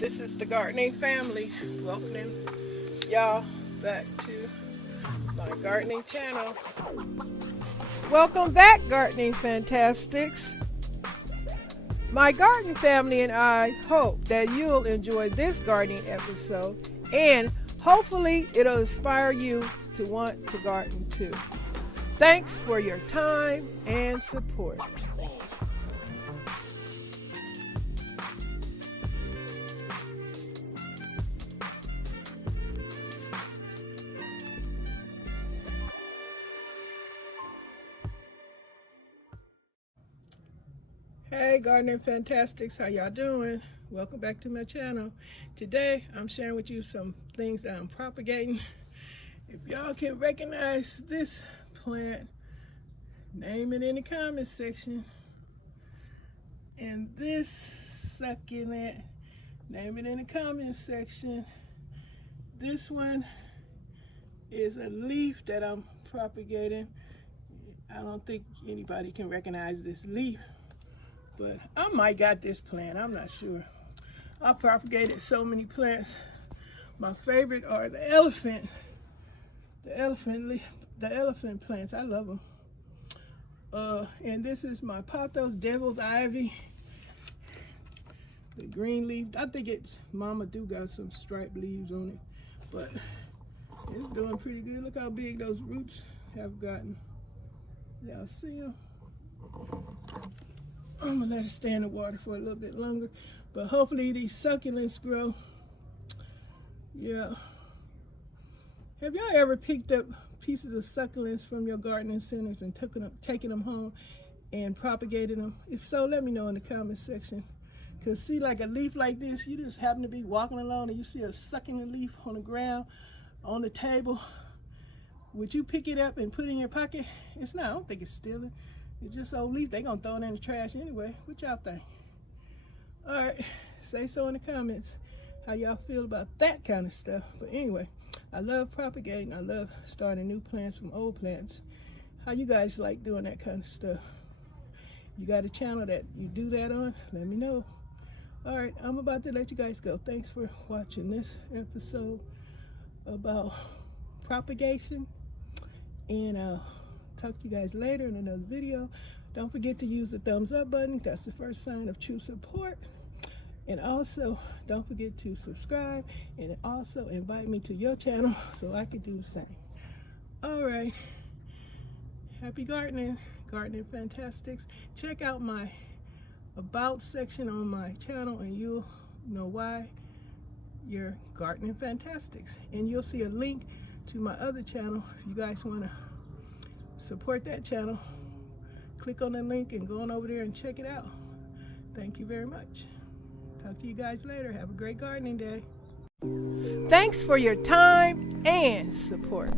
This is the gardening family. Welcoming y'all back to my gardening channel. Welcome back, gardening fantastics. My garden family and I hope that you'll enjoy this gardening episode, and hopefully it'll inspire you to want to garden too. Thanks for your time and support. Hey gardening fantastics, how y'all doing? Welcome back to my channel. Today I'm sharing with you some things that I'm propagating. If y'all can recognize this plant, name it in the comment section. And this succulent, name it in the comment section. This one is a leaf that I'm propagating. I don't think anybody can recognize this leaf, but I might got this plant, I'm not sure. I propagated so many plants. My favorite are the elephant plants. I love them. And this is my pothos devil's ivy, the green leaf. I think it's mama do got some striped leaves on it, but it's doing pretty good. Look how big those roots have gotten. Y'all see them? I'm gonna let it stay in the water for a little bit longer, but hopefully these succulents grow. Yeah. Have y'all ever picked up pieces of succulents from your gardening centers and taken them home and propagated them? If so, let me know in the comment section. Cause see, like a leaf like this, you just happen to be walking along and you see a succulent leaf on the ground, on the table. Would you pick it up and put it in your pocket? It's not, I don't think it's stealing. It's just old leaf. They gonna throw it in the trash anyway. What y'all think? All right, say so in the comments how y'all feel about that kind of stuff. But anyway, I love propagating. I love starting new plants from old plants. How you guys like doing that kind of stuff? You got a channel that you do that on? Let me know. All right, I'm about to let you guys go. Thanks for watching this episode about propagation, and I'll talk to you guys later in another video. Don't forget to use the thumbs up button. That's the first sign of true support. And also don't forget to subscribe, and also invite me to your channel so I can do the same. All right, happy gardening fantastics. Check out my about section on my channel and you'll know why you're gardening fantastics, and you'll see a link to my other channel. If you guys want to support that channel, click on the link and go on over there and check it out. Thank you very much. Talk to you guys later. Have a great gardening day. Thanks for your time and support.